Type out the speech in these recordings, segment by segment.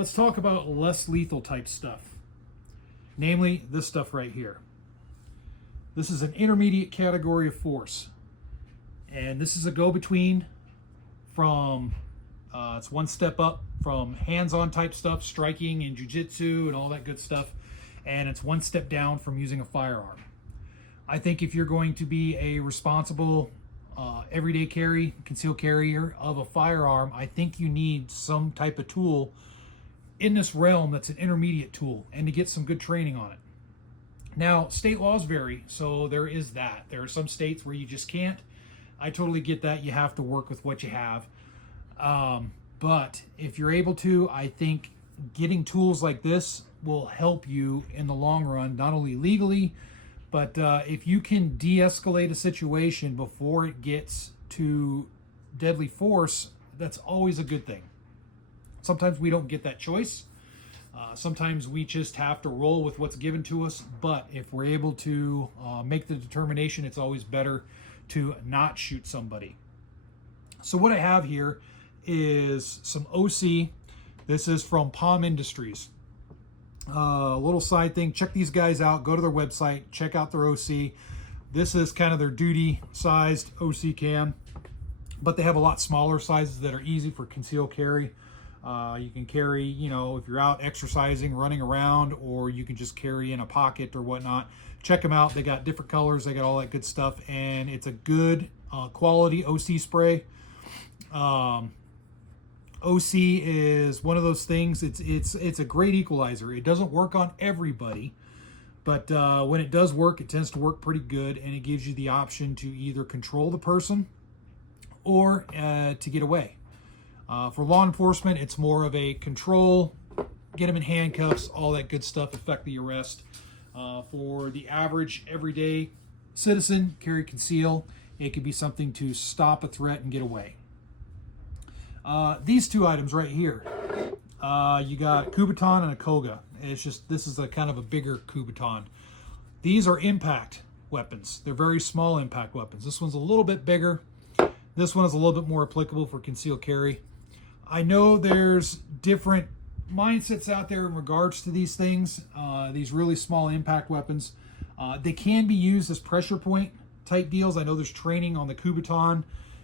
let's talk about less lethal type stuff. Namely, this stuff right here. This is an intermediate category of force. And this is a go-between from, it's one step up from hands-on type stuff, striking and jiu-jitsu and all that good stuff. And it's one step down from using a firearm. I think if you're going to be a responsible everyday carry, concealed carrier of a firearm, I think you need some type of tool in this realm that's an intermediate tool, and to get some good training on it. Now, state laws vary, so there is that. There are some states where you just can't. I totally get that. You have to work with what you have. But if you're able to, I think getting tools like this will help you in the long run, not only legally, but if you can de-escalate a situation before it gets to deadly force, that's always a good thing. Sometimes we don't get that choice. Sometimes we just have to roll with what's given to us. But if we're able to make the determination, it's always better to not shoot somebody. So what I have here is some OC. This is from Palm Industries. A little side thing, check these guys out, go to their website, check out their OC. This is kind of their duty sized OC cam, but they have a lot smaller sizes that are easy for concealed carry. You can carry, if you're out exercising, running around, or you can just carry in a pocket or whatnot. Check them out. They got different colors, they got all that good stuff, and it's a good quality OC spray. OC is one of those things, it's a great equalizer. It doesn't work on everybody, but when it does work, it tends to work pretty good, and it gives you the option to either control the person or to get away. For law enforcement, it's more of a control, get them in handcuffs, all that good stuff, effect the arrest. For the average everyday citizen, carry conceal, it could be something to stop a threat and get away. These two items right here, you got a Kubotan and a Koga. It's just, this is a kind of a bigger Kubotan. These are impact weapons. They're very small impact weapons. This one's a little bit bigger. This one is a little bit more applicable for concealed carry. I know there's different mindsets out there in regards to these things, these really small impact weapons. They can be used as pressure point type deals. I know there's training on the Kubotan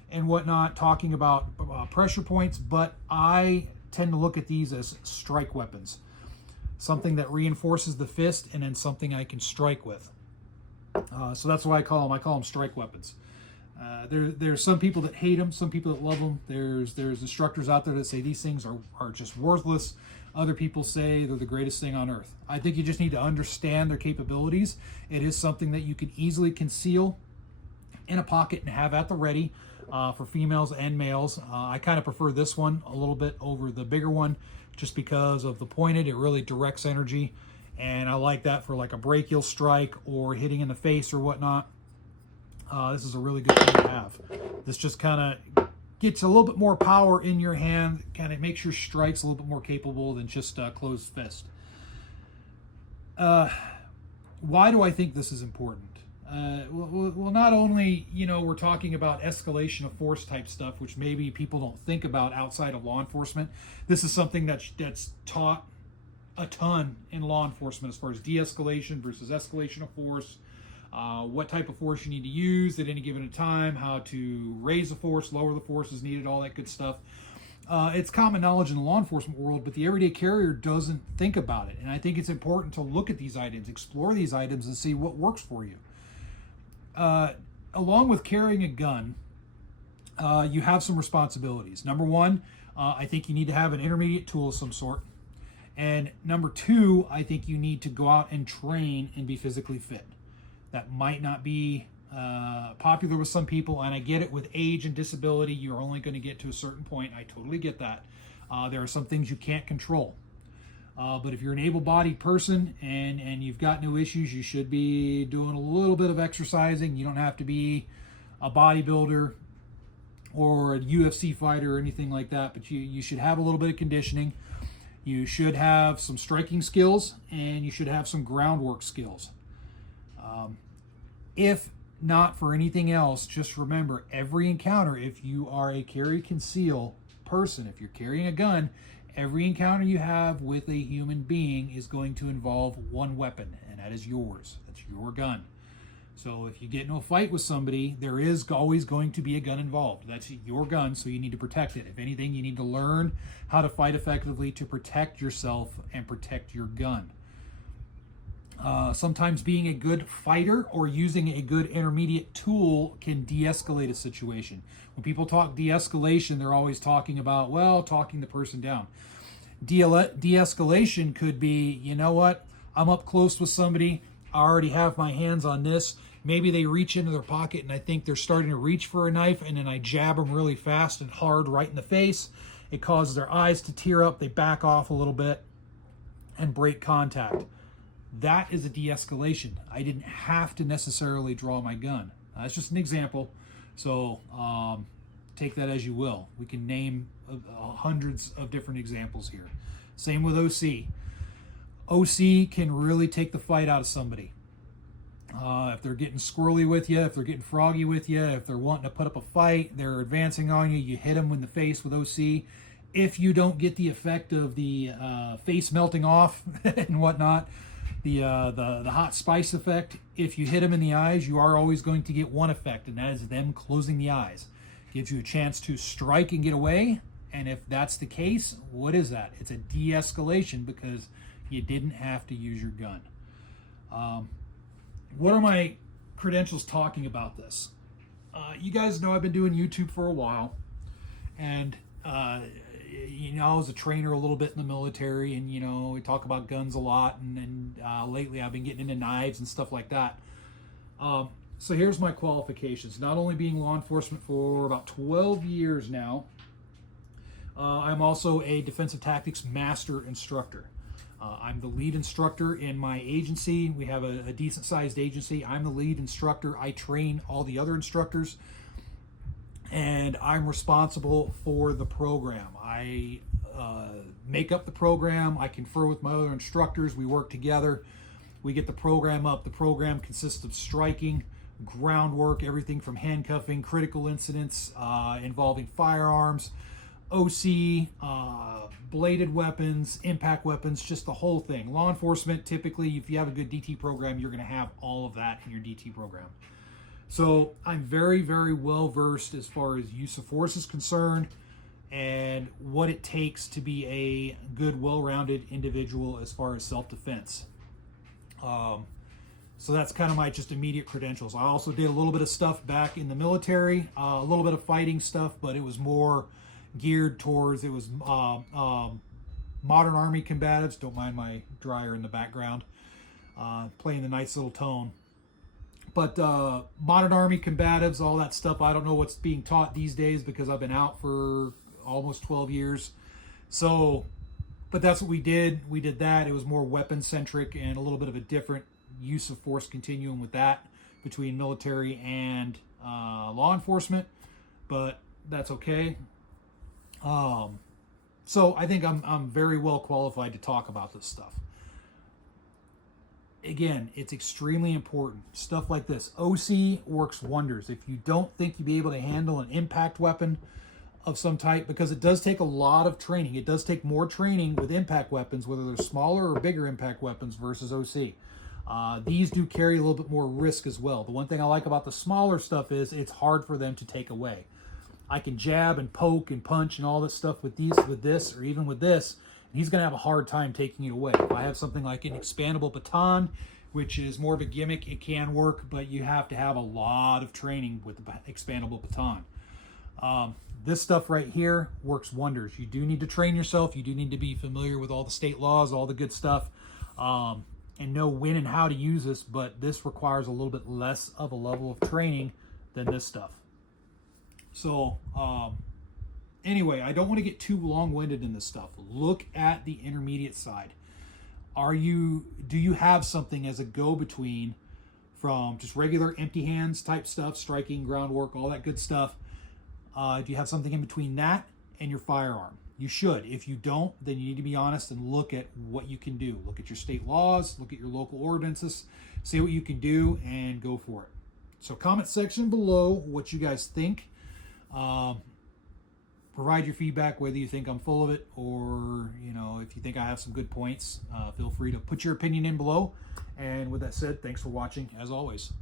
and whatnot talking about pressure points, but I tend to look at these as strike weapons. Something that reinforces the fist, and then something I can strike with. So that's what I call them. I call them strike weapons. There's some people that hate them, some people that love them. There's instructors out there that say these things are just worthless. Other people say they're the greatest thing on earth. I think you just need to understand their capabilities. It is something that you can easily conceal in a pocket and have at the ready for females and males. I kind of prefer this one a little bit over the bigger one just because of the pointed. It really directs energy, and I like that for like a brachial strike or hitting in the face or whatnot. This is a really good thing to have. This just kind of gets a little bit more power in your hand, kind of makes your strikes a little bit more capable than just closed fist. Why do I think this is important? Well, not only, we're talking about escalation of force type stuff, which maybe people don't think about outside of law enforcement. This is something that's taught a ton in law enforcement as far as de-escalation versus escalation of force. What type of force you need to use at any given time, how to raise the force, lower the force as needed, all that good stuff. It's common knowledge in the law enforcement world, but the everyday carrier doesn't think about it. And I think it's important to look at these items, explore these items, and see what works for you. Along with carrying a gun, you have some responsibilities. Number one, I think you need to have an intermediate tool of some sort. And number two, I think you need to go out and train and be physically fit. That might not be popular with some people, and I get it. With age and disability, you're only going to get to a certain point. I totally get that. There are some things you can't control. But if you're an able-bodied person and you've got no issues, you should be doing a little bit of exercising. You don't have to be a bodybuilder or a UFC fighter or anything like that, but you should have a little bit of conditioning. You should have some striking skills, and you should have some groundwork skills. If not for anything else, just remember, every encounter, if you are a carry conceal person, if you're carrying a gun, Every encounter you have with a human being is going to involve one weapon, and that is yours. That's your gun. So if you get into a fight with somebody, there is always going to be a gun involved. That's your gun, so you need to protect it. If anything, you need to learn how to fight effectively to protect yourself and protect your gun. Sometimes being a good fighter or using a good intermediate tool can de-escalate a situation. When people talk de-escalation, they're always talking about, well, talking the person down. De-escalation could be, you know what, I'm up close with somebody, I already have my hands on this. Maybe they reach into their pocket and I think they're starting to reach for a knife, and then I jab them really fast and hard right in the face. It causes their eyes to tear up, they back off a little bit and break contact. That is a de-escalation. I didn't have to necessarily draw my gun. That's just an example. So take that as you will. We can name hundreds of different examples here. Same with OC. OC can really take the fight out of somebody. If they're getting squirrely with you, if they're getting froggy with you, if they're wanting to put up a fight, they're advancing on you, you hit them in the face with OC. If you don't get the effect of the face melting off and whatnot, the hot spice effect, if you hit them in the eyes, you are always going to get one effect, and that is them closing the eyes. Gives you a chance to strike and get away, and if that's the case, what is that? It's a de-escalation because you didn't have to use your gun. What are my credentials talking about this? You guys know I've been doing YouTube for a while, and you know, I was a trainer a little bit in the military, and you know, we talk about guns a lot, and lately I've been getting into knives and stuff like that. So here's my qualifications. Not only being law enforcement for about 12 years now, I'm also a defensive tactics master instructor. I'm the lead instructor in my agency. We have a decent sized agency. I'm the lead instructor. I train all the other instructors, and I'm responsible for the program. I make up the program. I confer with my other instructors. We work together. We get the program up. The program consists of striking, groundwork, everything from handcuffing, critical incidents involving firearms, OC, bladed weapons, impact weapons, just the whole thing. Law enforcement, typically, if you have a good DT program, you're going to have all of that in your DT program. So I'm very, very well versed as far as use of force is concerned and what it takes to be a good, well-rounded individual as far as self-defense. So that's kind of my just immediate credentials. I also did a little bit of stuff back in the military, a little bit of fighting stuff, but it was more geared towards, it was modern Army combatives. Don't mind my dryer in the background, playing the nice little tone. But modern Army combatives, all that stuff, I don't know what's being taught these days because I've been out for almost 12 years. So, but that's what we did. We did that. It was more weapon-centric and a little bit of a different use of force continuum with that between military and law enforcement, but that's okay. So I think I'm very well qualified to talk about this stuff. Again, it's extremely important. Stuff like this. OC works wonders. If you don't think you'll be able to handle an impact weapon of some type, because it does take a lot of training. It does take more training with impact weapons, whether they're smaller or bigger impact weapons versus OC. These do carry a little bit more risk as well. The one thing I like about the smaller stuff is it's hard for them to take away. I can jab and poke and punch and all this stuff with this, or even with this, and he's going to have a hard time taking it away. If I have something like an expandable baton, which is more of a gimmick, it can work, but you have to have a lot of training with the expandable baton. This stuff right here works wonders. You do need to train yourself. You do need to be familiar with all the state laws, all the good stuff, and know when and how to use this, but this requires a little bit less of a level of training than this stuff. So anyway, I don't want to get too long-winded in this stuff. Look at the intermediate side. Do you have something as a go-between from just regular empty hands type stuff, striking, groundwork, all that good stuff? Do you have something in between that and your firearm? You should. If you don't, then you need to be honest and look at what you can do. Look at your state laws, look at your local ordinances, see what you can do, and go for it. So comment section below what you guys think. Provide your feedback, whether you think I'm full of it or If you think I have some good points, feel free to put your opinion in below. And with that said, thanks for watching as always.